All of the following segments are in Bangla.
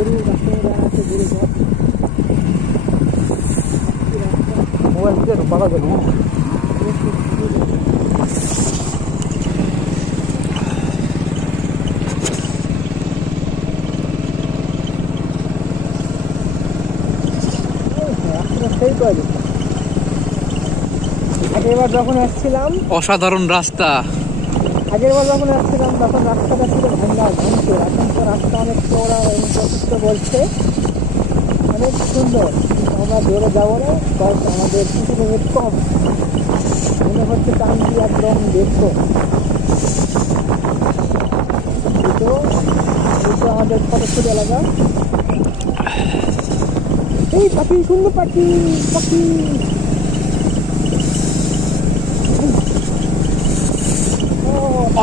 গরু রাস্তায় আছে গরু মোবাইল দিয়ে পাওয়া যাবে আগেরবার যখন আসছিলাম অসাধারণ রাস্তা। আগেরবার যখন আসছিলাম তখন রাস্তাটা ছিল ভাঙ্গা ভাঙছে, এখন তো রাস্তা অনেক চওড়া প্রশস্ত বলছে, অনেক সুন্দর। কিন্তু আমরা জোরে যাবো না, কারণ আমাদের কিছু মিনিট কম, মনে হচ্ছে টাঙ্কি একদম দেখবো। আমাদের ফটোশুট এলাকা। এই পাখি, সুন্দর পাখি পাখি।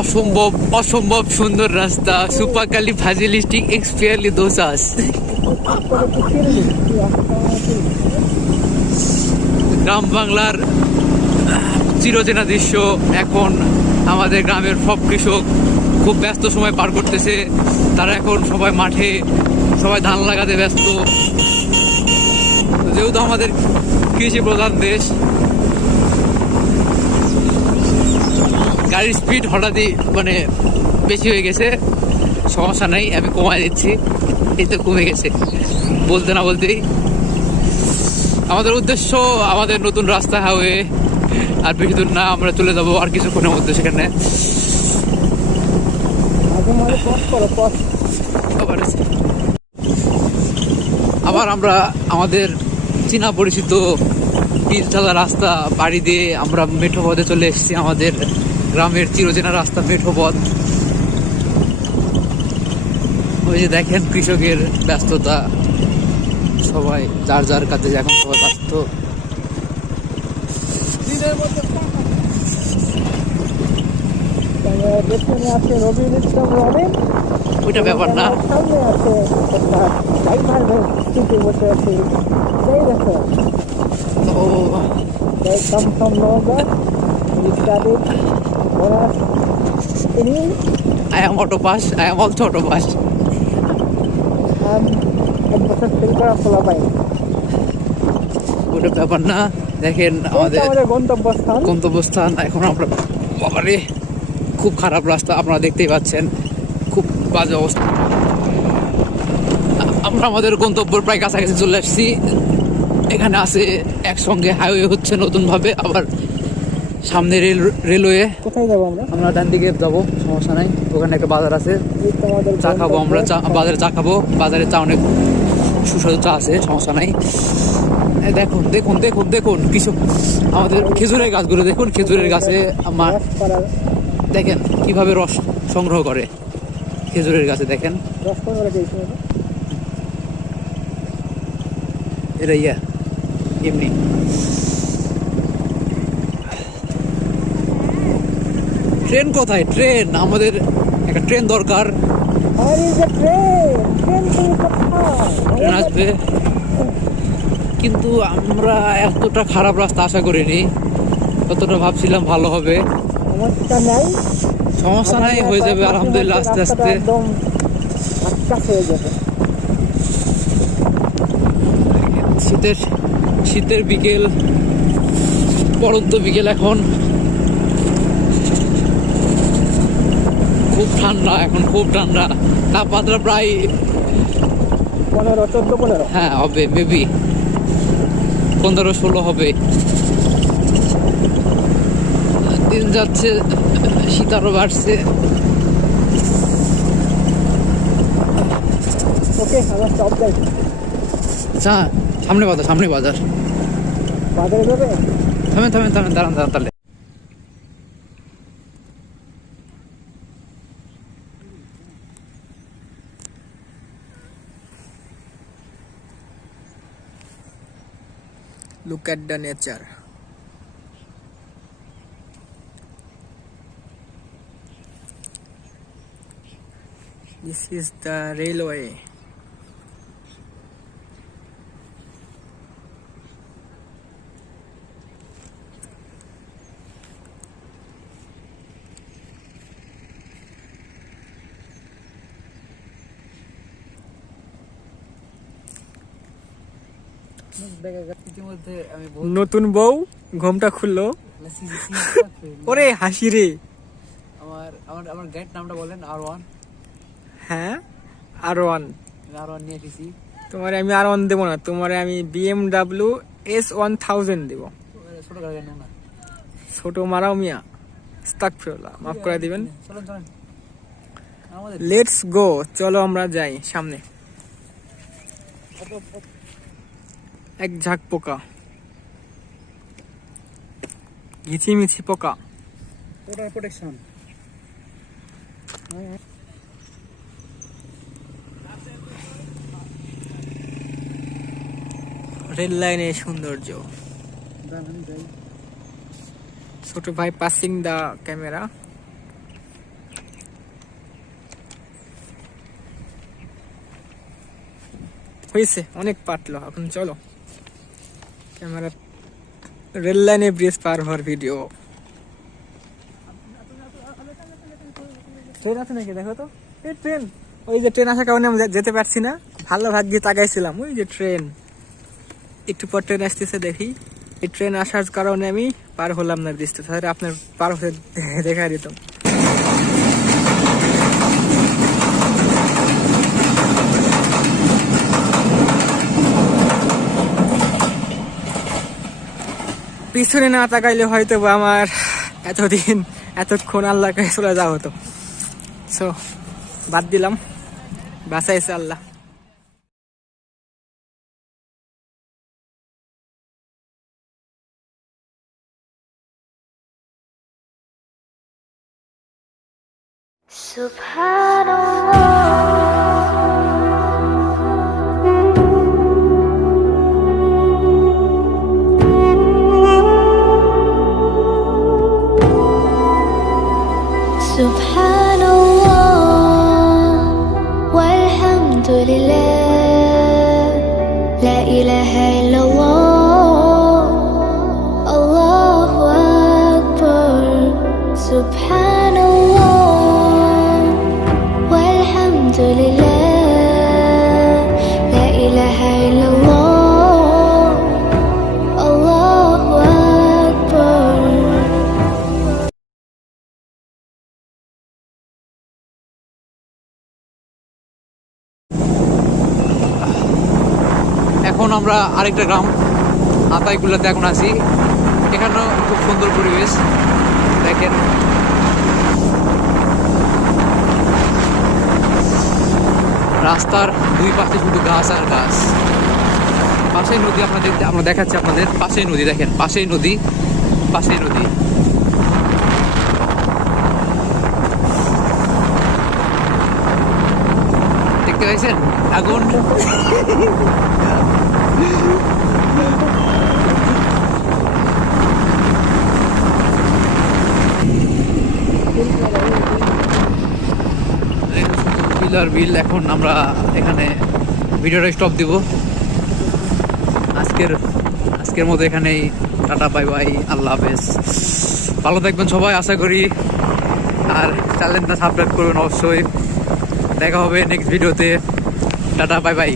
অসম্ভব অসম্ভব সুন্দর রাস্তা। সুপাকালি ফাজিলিস্টিক এক্সপিয়ারলি দোসাস। গ্রাম বাংলার চিরচেনা দৃশ্য। এখন আমাদের গ্রামের সব কৃষক খুব ব্যস্ত সময় পার করতেছে। তারা এখন সবাই মাঠে, সবাই ধান লাগাতে ব্যস্ত। যেহেতু আমাদের কৃষি প্রধান দেশ, গাড়ির স্পিড হঠাৎই মানে বেশি হয়ে গেছে। সমস্যা নেই, আমি কমায় দিচ্ছি। এই তো কমে গেছে বলতে না বলতেই। আমাদের উদ্দেশ্য আমাদের নতুন রাস্তা হাইওয়ে, আর বেশি দূর না, আমরা চলে যাবো আর কিছুক্ষণের মধ্যে সেখানে। আবার আমরা আমাদের চীনা পরিচিত পিচঢালা রাস্তা পাড়ি দিয়ে আমরা মেঠো পথে চলে এসেছি। আমাদের গ্রামের চিরচেনা রাস্তা মেঠো পথ। ওই যে দেখেন কৃষকের ব্যস্ততা, সবাই যার যার কাজে এখন সবাই ব্যস্ত। আছে রবিউল ইসলাম রবিন, ওইটা ব্যাপার না। সামনে আছে একটা ড্রাইভার সিটে বসে আছে, সেই দেখো। They come from Noga. We studied honors in I am auto pass. I am also auto pass. এক বছর ফেল করা ফলাফল। ওটা ব্যাপার না। দেখেন আমাদের গন্তব্যস্থান। এখন আমরা বাবারে খুব খারাপ রাস্তা, আপনারা দেখতেই পাচ্ছেন, খুব বাজে অবস্থা। আমরা আমাদের গন্তব্যের প্রায় কাছাকাছি চলে আসছি। এখানে আছে একসঙ্গে হাইওয়ে হচ্ছে নতুন ভাবে, আবার সামনে রেলওয়ে। কোথায় যাবো আমরা ডান দিকে যাবো, সমস্যা নাই। ওখানে একটা বাজার আছে, চা খাবো আমরা। বাজারে চা খাবো, বাজারে চা অনেক সুস্বাদু চা আছে, সমস্যা নাই। দেখুন দেখুন দেখুন দেখুন কিছু আমাদের খেজুরের গাছগুলো দেখুন। খেজুরের গাছে আমার দেখেন কিভাবে রস সংগ্রহ করে। খেজুরের গাছে দেখেন এটা এমনি। ট্রেন কোথায়? ট্রেন, আমাদের একটা ট্রেন দরকার। ট্রেন আসবে, কিন্তু আমরা এতটা খারাপ রাস্তা আশা করিনি। কতটা ভাবছিলাম ভালো হবে। সমস্যা নাই, হয়ে যাবে আলহামদুলিল্লাহ আস্তে আস্তে। শীতের বিকেল, পড়ন্ত বিকেল এখন। খুব ঠান্ডা এখন, খুব ঠান্ডা। তাপমাত্রা প্রায় 15-14 হ্যাঁ হবে, মেবি 15-16 হবে। দিন যাচ্ছে, শীত আরো বাড়ছে। আচ্ছা, সামনে বাজার, সামনে বাজার। থামেন থামেন থামেন, দাঁড়ান দাঁড়ান তাহলে। Look at the nature. This is the railway. ইতিমধ্যে আমি নতুন বউ ঘোমটা খুললো। ওরে হাসি রে। আমার আমার আমার গাইড নামটা বলেন। R1। হ্যাঁ R1। R1 নিয়ে এসেছি। তোমারে আমি R1 দেবো না, তোমারে আমি BMW S1000 দেবো। ছোট গাড়ি নেব না। ছোট মারাও মিয়া, আস্তাগফিরুল্লাহ, মাফ করে দিবেন। চলেন চলেন আমাদের লেটস গো, চলো আমরা যাই সামনে। এক ঝাঁক পোকা, ঘিচিমিচি পোকা। Total protection. রেল লাইনের সৌন্দর্য। ছোট ভাই পাসিং দা ক্যামেরা। হয়েছে, অনেক পাটলো, এখন চলো ক্যামেরা। রেল লাইনে ব্রিজ পার হওয়ার ভিডিও। ট্রেন আছে নাকি দেখো তো। এই ট্রেন, ওই যে ট্রেন আসার কারণে আমি যেতে পারছি না। ভালো ভাগ্যে তাকাইছিলাম, ওই যে ট্রেন। একটু পর ট্রেন আসতেছে, দেখি। এই ট্রেন আসার কারণে আমি পার হলাম না ব্রিজটা, তাহলে আপনার পার হতে দেখা দিতাম। পিছনে না তাকাইলে হয়তো আমার এতক্ষণ আল্লাহর কাছে চলে যাওয়া হতো। সো বাদ দিলাম, বাঁচাইছে আল্লাহ। سبحان الله والحمد لله لا إله إلا الله الله أكبر سبحان الله والحمد لله لا إله إلا الله الله أكبر এখন আমরা আরেকটা গ্রাম আতাইকুলাতে এখন আছি। এখানেও খুব সুন্দর পরিবেশ, দেখেন। রাস্তার দুই পাশে শুধু গাছ আর গাছ। পাশেই নদী, আমরা দেখাচ্ছি আপনাদের। পাশেই নদী, দেখেন, পাশেই নদী, পাশেই নদী। দেখতে পাইছেন আগুন। বিল আর বিল। এখন আমরা এখানে ভিডিওটা স্টপ দিব। আজকের মতো এখানেই টাটা, বাই বাই, আল্লাহ হাফেজ। ভালো থাকবেন সবাই আশা করি। আর চ্যানেলটা সাবস্ক্রাইব করবেন অবশ্যই। দেখা হবে নেক্সট ভিডিওতে। Tata, bye bye.